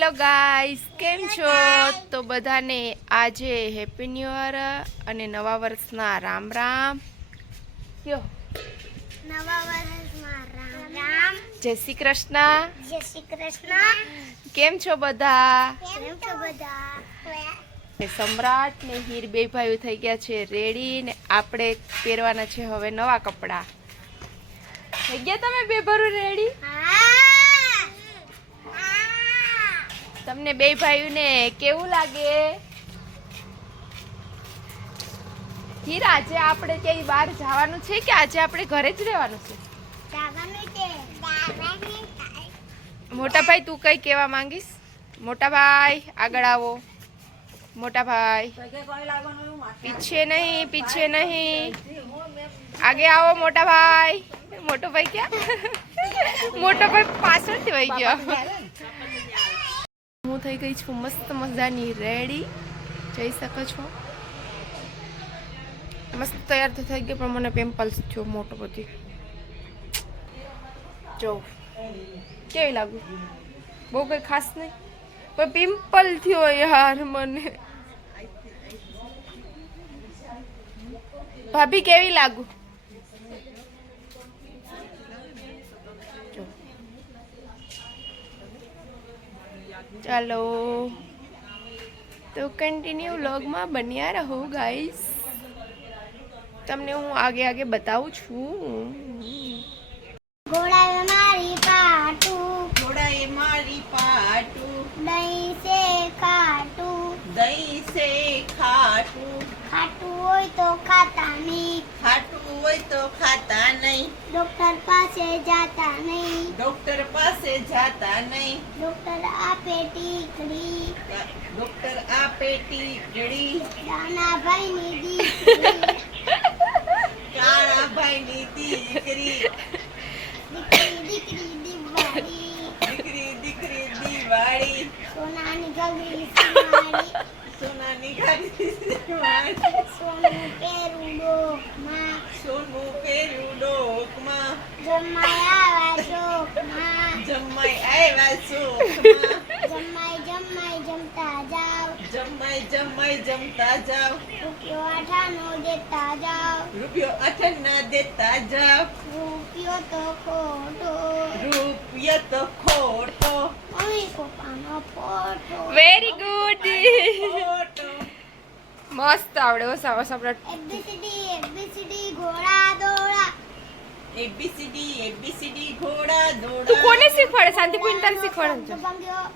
Hello guys, કેમ છો? તો બધાને આજે હેપી ન્યુ યર અને નવા વર્ષના રામ રામ. કયો નવા વર્ષમાં રામ રામ. જય શ્રી કૃષ્ણ. જય શ્રી કૃષ્ણ. કેમ છો બધા? કેમ છો બધા? સમ્રાટ ને હીર બે ભાઈઓ થઈ ગયા છે રેડી ને આપણે પહેરવાના છે હવે નવા કપડા. થઈ ગયા તમે બે ભરું રેડી? તમને બે ભાઈઓને કેવું લાગે? હીર, આજે આપણે ક્યાંય બહાર જવાનું છે કે આજે આપણે ઘરે જ રહેવાનું છે? મોટા ભાઈ, તું કઈ કહેવા માંગીશ? મોટા ભાઈ આગળ આવો. મોટા ભાઈ પીછે નહીં, પીછે નહીં, આગે આવો. મોટા ભાઈ, મોટો ભાઈ ક્યાં? મોટો ભાઈ પાછળથી વહી ગયો. હું થઈ ગઈ છું મસ્ત મજાની રેડી, જઈ શકો છો. મસ્ત તૈયાર તો થઈ ગઈ પણ મને પિમ્પલ્સ થયો મોટો બધી. જો કેવી લાગુ? બહુ કઈ ખાસ નહીં પણ પિમ્પલ થયો યાર મને. ભાભી કેવી લાગુ? ચાલો તો કન્ટિન્યુ વ્લોગમાં બન્યા રહો ગાઈસ. તમને હું આગે આગે બતાવું છું. ઘોડાએ મારી પાટું, ઘોડાએ મારી પાટું, દહીં છે ખાટું, દહીં છે ખાટું, ખાટું હોય તો ખાતા નહીં, ખાટું હોય તો ખાતા નહીં, ડોક્ટર પાસે જાતા નહીં, ડોક્ટર પાસે જાતા નહીં, ડોક્ટર આપે ટીકડી, ડોક્ટર આપે ટીકડી, દાનાભાઈની દીકરી, કાળાભાઈની દીકરી, દીકરી દીકરી દિવાળી, દીકરી દીકરી દિવાળી, સોનાની ગગરી સિમાડી, સોનાની ગાડી દિવાળી, સોનું પહેરું ડોકમાં, સોનું પહેર્યું ડોકમાં, જમાઈ આવા ચોકમાં, જમાઈ આવ્યા સુખમાં, જમાઈ જમાઈ જમતા જાવ, જમાઈ જમાઈ જમતા જાવ, રૂપિયો આઠાનો દેતા જાવ, રૂપિયો અઠના દેતા જાવ, રૂપિયો તો ખોટો, રૂપિયો તો ખોટો, મમ્મી પપ્પાનો ફોટો. Very good. ખોટો. મસ્ત આવડે હો સાવા સમ્રાટ. એબીસીડી એબીસીડી ઘોડા દોડા, એબીસીડી એબીસીડી ઘોડા દોડા. તું કોને શીખવાડે? શાંતિપૂર્ણ તને શીખવાડે છે. ભંગ્યો,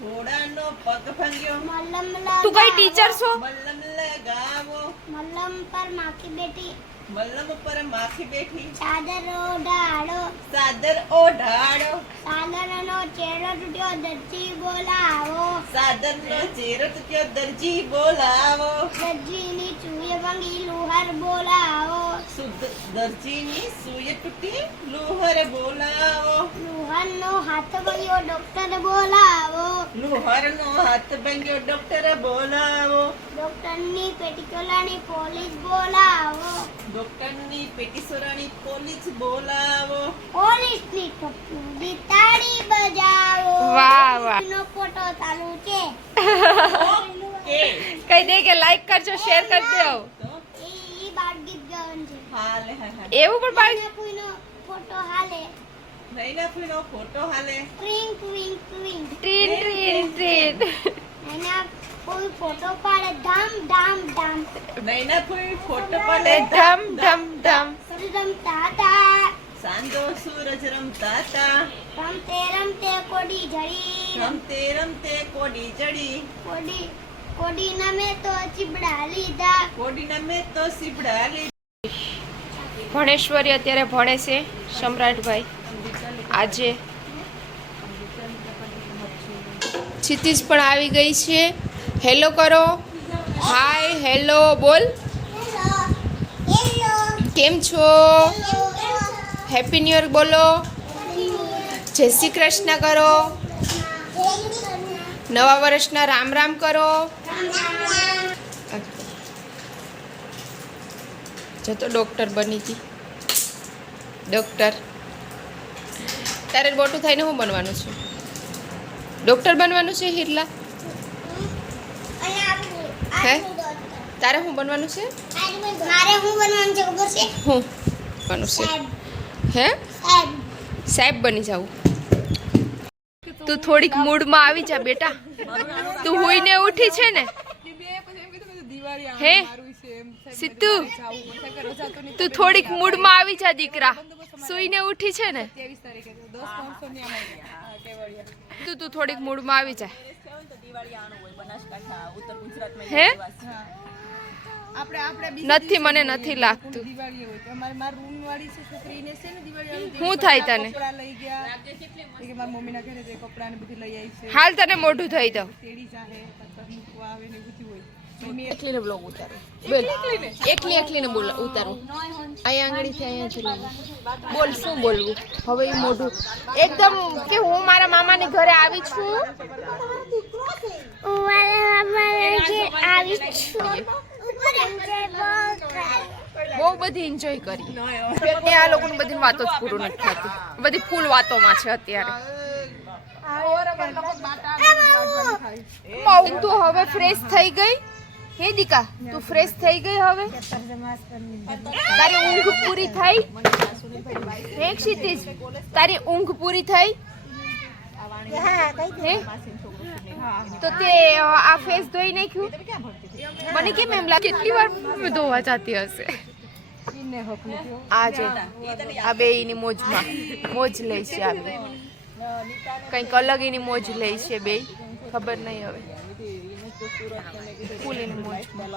ઘોડાનો પગ ભાંગ્યો. મલમ તું કઈ ટીચર છો? મલ્લમ લગાવો. મલમ પર માખી બેઠી, મલ્લમ પર માખી બેઠી. ચાદર ઓઢાડો, સાદર ઓઢાડો. ચાદરનો ચેડો તૂટ્યો દરજી બોલાવો, સાદરનો ચેરો તૂટ્યો દરજી બોલાવો. દરજીની ચૂએ ભાંગી લુહાર બોલાવો, દરજીની સૂય તૂટી લુહર બોલાવો. લુહારનો હાથ ભાંગ્યો ડોક્ટર બોલાવો, લુહારનો હાથ ભાંગ્યો ડોક્ટર બોલાવો. ડોક્ટરની પેટી ચોલાની પોલીસ બોલાવો, ડોક્ટરની પેટી સોરાની પોલીસ બોલાવો. પોલીસની ટપુડી તાળી બજાવો. વાહ, વાહ. નો ફોટો ચાલુ છે. કે કહી દે કે લાઈક કરજો, શેર કરી દો. ઈ બાળ ગીત ગાવાનું છે. હાલે હાલે. એવું પણ પાડી. એના કોઈનો ફોટો હાલે, નૈના ફૂઈનો ફોટો હાલે. ટ્વિંક ટ્વિંક ટ્વિંક. ટ્રીન ટ્રીન ટ્રીન. એના કોઈ ફોટો પાડે ધામ ધામ ધામ. નૈના ફૂઈ ફોટો એ પડે ઢમ ઢમ ઢમ. રમતા તા, સાંજો સૂરજ રમતા તા. રમતે રમતે કોડી જડી, રમતે રમતે કોડી ચડી. કોડી કોડી નમે તો ચીબડા લીધા. કોડીના મેં તો સીપડા લીધી. ભણેશ્વરી અત્યારે ભણે છે સમ્રાટભાઈ. આજે क्षितिज પણ આવી ગઈ છે. હેલો કરો. હાય હેલો બોલ. કેમ છો? હેપી ન્યુ યર બોલો. જય શ્રી કૃષ્ણ કરો. નવા વર્ષના રામ રામ કરો. જતો ડોક્ટર બની હતી. ડોક્ટર તારે મોટું થઈને શું બનવાનું છે? ડોક્ટર બનવાનું છે હિરલા? અને હે? તારે શું બનવાનું છે? મારે હું બનવાનું છે ખબર છે? હું બનવાનું છે? હે? સાહેબ બની જાવું. તું થોડીક મૂડમાં આવી જા બેટા. તું હુઈને ઉઠી છે ને? હે સિત્તુ, તું થોડીક મૂડમાં આવી જા દીકરા. સુઈને ઉઠી છે ને? તું થોડીક મૂડમાં આવી જા. હે? નથી, મને નથી લાગતું. શું થાય તને? હાલ તને મોઢું થઈ દઉં. એકલીને બ્લોગ ઉતારું. બોલ, એકલીને બોલ ઉતારું. અહીંયા આંગળીથી અહીંયા ચલાવું. બોલ, શું બોલવું હવે? એ મોઢું એકદમ કે હું મારા મામાને ઘરે આવી છું. હું મારા મામાના ઘરે આવી છું. બહુ બધી એન્જોય કરી. આ લોકોની બધી વાતો જ પૂરું નથી થતી. બધી ફૂલ વાતોમાં છે અત્યારે. તું હવે ફ્રેશ થઈ ગઈ? હે દીકા, તું ફ્રેશ થઈ ગઈ હવે? તારી ઊંઘ પૂરી થઈ? હે ક્ષિતિજ, તારી ઊંઘ પૂરી થઈ? હે? તો તે આ ફેસ ધોઈ નાખ્યું? મને કેમ એમ લાગે કેટલી વાર ધોવા જતી હશે? આ જો આ બે એની મોજમાં મોજ લે છે. આ બે કંઈક અલગ એની મોજ લે છે. બે ખબર નહીં હવે. ફૂલ એની મોજમાં.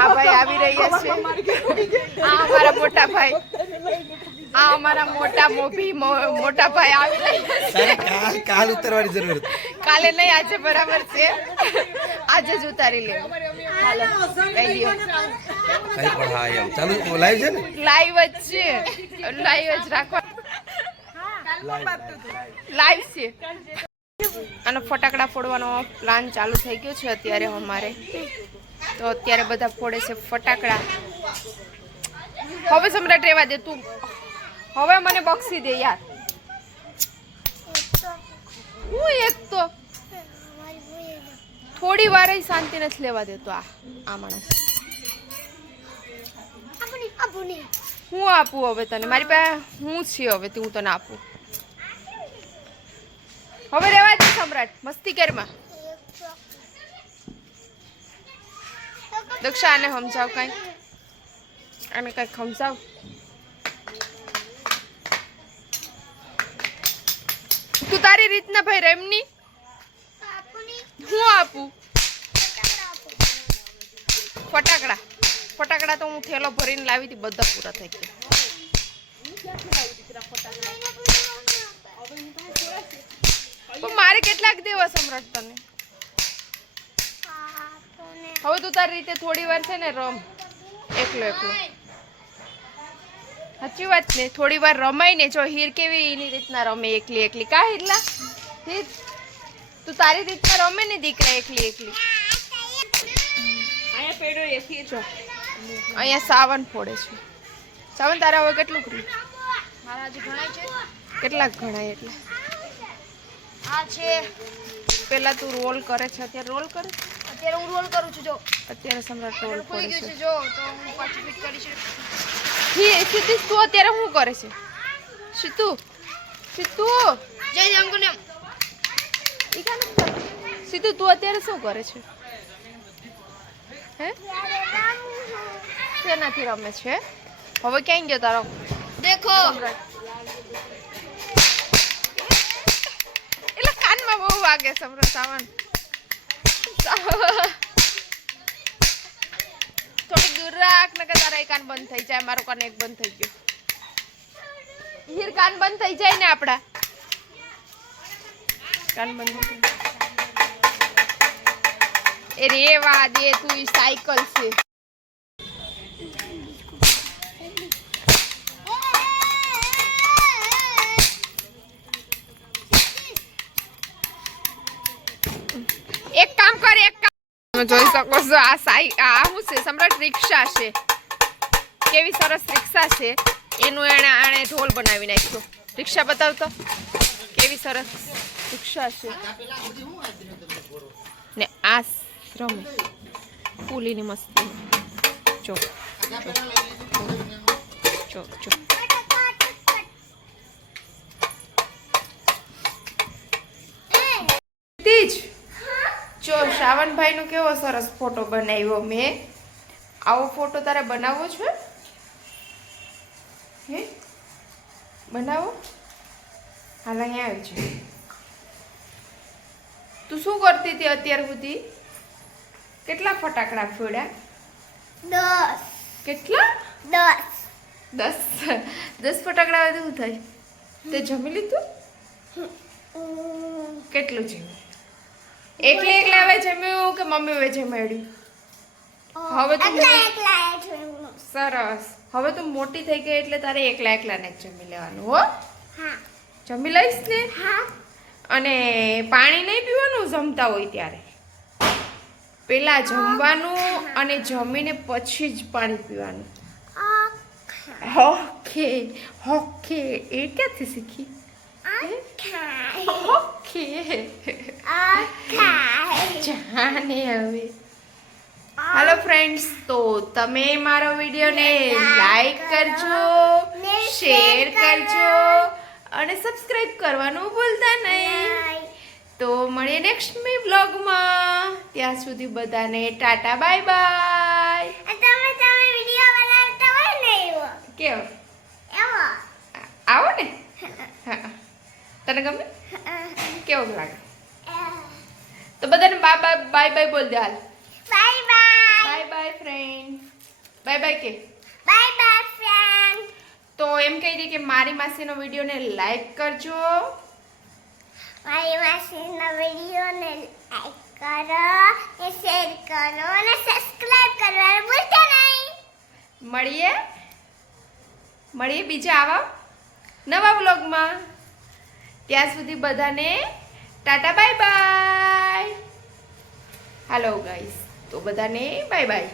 આ ભાઈ આવી રહ્યા છે. આ અમારા મોટા ભાઈ, આ અમારા મોટા મોટા ભાઈ આવી રહ્યા છે. કાલ ઉતરવાની જરૂર હતી. કાલે નહીં, આજે બરાબર છે. આજે જ ઉતારી લે. હાલો વિડિયો કઈ પણ હા એમ ચાલુ લાઈવ છે ને? લાઈવ જ છે. લાઈવ જ રાખો. લાઈવ છે. આનો ફટાકડા ફોડવાનો પ્લાન ચાલુ થઈ ગયો છે અત્યારે અમારે. તો અત્યારે બધા ફોડે છે ફટાકડા. હવે સમ્રાટ રહેવા દે તું. હવે મને બક્ષી દે યાર. હું એક તો થોડી વાર શાંતિ નથી લેવા દેતો આ માણસ. હું આપું હવે તને? મારી પાસે હું છે હવે, તું તને આપું. હવે રહેવા દે સમ્રાટ, મસ્તી કરમાં. દક્ષા આને સમજાવ કઈ. આને કઈ સમજાવ. તું તારી રીતના ભાઈ રેમની. હું આપું ફટાકડા? ફટાકડા તો હું થેલો ભરીને લાવી હતી, બધા પૂરા થઈ ગયા. મારે કેટલાક દેવા સમ્રાટ તને? હવે તું તારી રીતે થોડી વાર છે ને રમ, એકલો. સાચી વાત ને? થોડી વાર રમાય ને. જો હીર કેવી એની રીતના રમે એકલી. કા હિરલા? તું તારી રીતના રમે ને દીકરા એકલી. અહીંયા સાવન ફોડે છે. સાવન તારા હવે કેટલું કર્યું? મારા હજી ઘણા છે. કેટલાક ગણાય એટલે? આ છે. પેલા તું રોલ કરે છે. અત્યારે રોલ કરે? અત્યારે હું રોલ કરું છું. જો અત્યારે સમ્રાટ રોલ કોઈ ફોડે ગયું છે. છે. જો તો હું પાછું ફિટ કરી છે. સીધી તું અત્યારે શું કરે છે? સીતુ જય અંકુને સીધું તું અત્યારે શું કરે છે? હે? શેનાથી રમે છે? હવે ક્યાં ગયો તારો? દેખો. એટલે કાનમાં બહુ વાગે સમ્રાટ. સાવન થોડીક દૂર રાખ ને કે તારા એક કાન બંધ થઈ જાય. મારો કાન એક બંધ થઈ ગયો. હીર કાન બંધ થઈ જાય ને આપડા. કાન બંધ થઈ જાય. એ રેવા દે તું. સાયકલ છે. એક કામ કર. તમે જોઈ શકો છો આ શું છે સમ્રાટ? રિક્ષા છે. કેવી સરસ રિક્ષા છે. એનું આણે ઢોલ બનાવી નાખ્યો. રિક્ષા બતાવતો કેવી સરસ રિક્ષા છે ને આ રમે ફૂલીની મસ્તી. જો જો જો તીજ જો શ્રાવણભાઈ નો કેવો સરસ ફોટો બનાવ્યો મેં. આવો ફોટો તારે બનાવવો છે હે? બનાવો. હાલ અહીંયા આવી છે. તું શું કરતી હતી અત્યાર સુધી? કેટલા ફટાકડા ફોડ્યા? 10. કેટલા? 10. 10 ફટાકડા વધુ થાય. તે જમી લીધું? કેટલું જમ્યું? એકલા હવે જમ્યું કે મમ્મી હવે જમાડ્યું? હવે તું સરસ. હવે તું મોટી થઈ ગઈ એટલે તારે એકલા ને જ જમી લેવાનું હો. હા. જમી લઈશ ને? હા. અને પાણી નહીં પીવાનું જમતા હોય ત્યારે. પેલા જમવાનું અને જમીને પછી જ પાણી પીવાનું. Okay okay. એ ક્યાંથી શીખી? ઓકે જાને હવે. હેલો ફ્રેન્ડ્સ, તો તમે મારો વિડીયોને લાઈક કરજો, શેર કરજો અને સબસ્ક્રાઇબ કરવાનું ભૂલતા નહીં. તો મળીએ નેક્સ્ટ મી વ્લોગમાં. ત્યાં સુધી બધાને ટાટા બાય બાય. તમે વિડિયો બનાવતા હોય ને એવો કેવો એવો આવો ને? હા. તને ગમે? કેવો લાગે? તો બધાને બાય બાય બોલ દે હાલ. Bye bye. Bye bye friend. Bye bye કે. Bye bye friend. તો એમ કહી દે કે મારી માસીનો વિડીયોને લાઈક કરજો. મારી માસીના વિડીયોને લાઈક કરો, ને શેર કરો અને સબસ્ક્રાઇબ કરવાનું ભૂલતા નહીં. મળીએ બીજા આવા નવા વ્લોગમાં. ત્યાં સુધી બધાને ટાટા બાય બાય. હાલો ગાઈસ, તો બધાને બાય બાય.